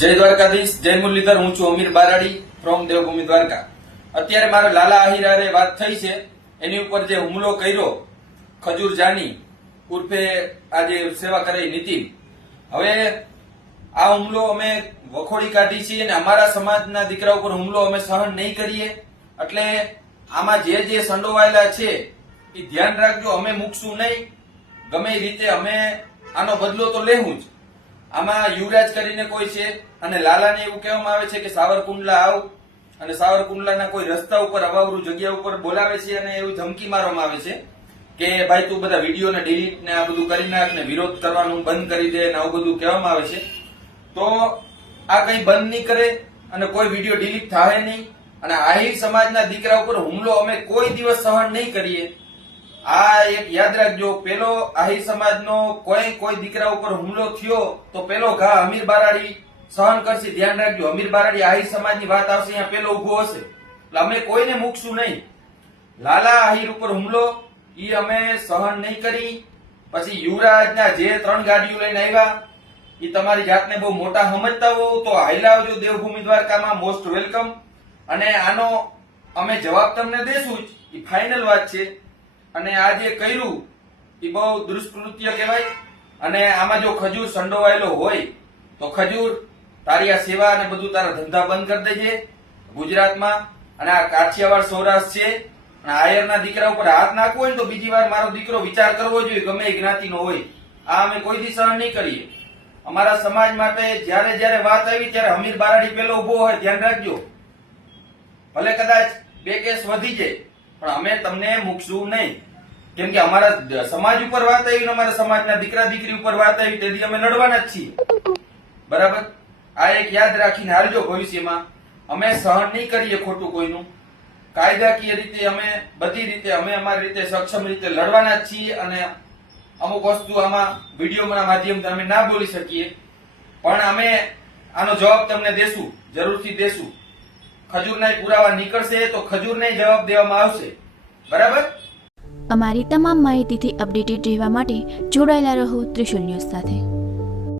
જય દ્વારકાધીશ, જય મુરલીધર। હું છું અમીર બારાડી ફ્રોમ દેવભૂમિ દ્વારકા। અત્યારે મારા લાલા આહિરારે વાત થઈ છે એની ઉપર જે હુમલો કર્યો ખજૂર જાની ઉર્ફે આજે સેવા કરે નીતિન, હવે આ હુમલો અમે વખોડી કાઢી છીએ અને અમારા સમાજના દીકરા ઉપર હુમલો અમે સહન નહીં કરીએ। એટલે આમાં જે સંડોવાયેલા છે એ ધ્યાન રાખજો, અમે મૂકશું નહીં, ગમે એ રીતે અમે આનો બદલો તો લેવું જ। આમાં યુવરાજ કરીને કોઈ છે અને લાલાને એવું કહેવામાં આવે છે કે સાવરકુંડલા આવ, અને સાવરકુંડલાના કોઈ રસ્તા ઉપર અવાવરું જગ્યા ઉપર બોલાવે છે અને એવી ધમકી મારવામાં આવે છે કે ભાઈ તું બધા વિડીયોને ડિલીટ ને આ બધું કરી નાખ ને વિરોધ કરવાનું બંધ કરી દે ને આવું બધું કહેવામાં આવે છે। તો આ કઈ બંધ નહીં કરે અને કોઈ વિડીયો ડિલીટ થાય નહીં, અને આહિર સમાજના દીકરા ઉપર હુમલો અમે કોઈ દિવસ સહન નહીં કરીએ। આ એક યાદ રાખજો, પેલો આહિર સમાજનો કોઈ દીકરા ઉપર હુમલો થયો તો પેલો ઘા અમીર બારાડી સહન કરશે, ધ્યાન રાખજો। અમીર બારાડી આહિર સમાજની વાત આવશે અહીંયા પેલો ઉભો હશે, એટલે અમે કોઈને મૂકશું નહીં। લાલા આહિર ઉપર હુમલો ઈ અમે સહન નહીં કરી। પછી યુવરાજના જે 3 ગાડીઓ લઈને આવ્યા ઈ તમારી જાતને બહુ મોટા સમજતા હો તો હાઈલાવજો દેવભૂમિ દ્વારકામાં, મોસ્ટ વેલકમ। અને આનો અમે જવાબ તમને દેશું જ, ઈ ફાઇનલ વાત છે। અને આ જે કર્યું એ બહુ દુષ્કૃત્ય કહેવાય। અને આમાં જો ખજૂર સંડોવાયેલો હોય તો ખજૂર તારી આ સેવા અને બધું તારા ધંધા બંધ કરી દેજે ગુજરાતમાં। અને આ કાઠિયાવાડ સૌરાષ્ટ્ર છે, અને આયરના દીકરા ઉપર હાથ નાખવો હોય તો બીજી વાર મારો દીકરો વિચાર કરવો જોઈએ, ગમે એ જ્ઞાતિનો હોય। આ અમે કોઈ દી સહન નહીં કરીએ। અમારા સમાજ માટે જ્યારે વાત આવી ત્યારે અમીર બારાડી પેલો ઉભો હોય, ધ્યાન રાખજો। ભલે કદાચ 2 કેસ વધી જાય પણ અમે તમને મૂકશું નહીં, કેમ કે અમારા સમાજ ઉપર વાત આવી, અમારા સમાજના દીકરા દીકરી ઉપર વાત આવી, તેથી અમે લડવાના જ છીએ, બરાબર? આ એક યાદ રાખીને હાલજો। ભવિષ્યમાં અમે સહન નહીં કરીએ ખોટું કોઈનું, કાયદાકીય રીતે અમે બધી રીતે અમે અમારી રીતે સક્ષમ રીતે લડવાના જ છીએ। અને અમુક વસ્તુ આમાં વિડીયોના માધ્યમથી અમે ના બોલી શકીએ પણ અમે આનો જવાબ તમને દેશું, જરૂરથી દેશું। ખજૂરના પુરાવા નીકળશે તો ખજૂરને જવાબ દેવામાં આવશે, બરાબર? અમારી તમામ માહિતીથી અપડેટેડ રહેવા માટે જોડાયેલા રહો ત્રિશુલ ન્યૂઝ સાથે।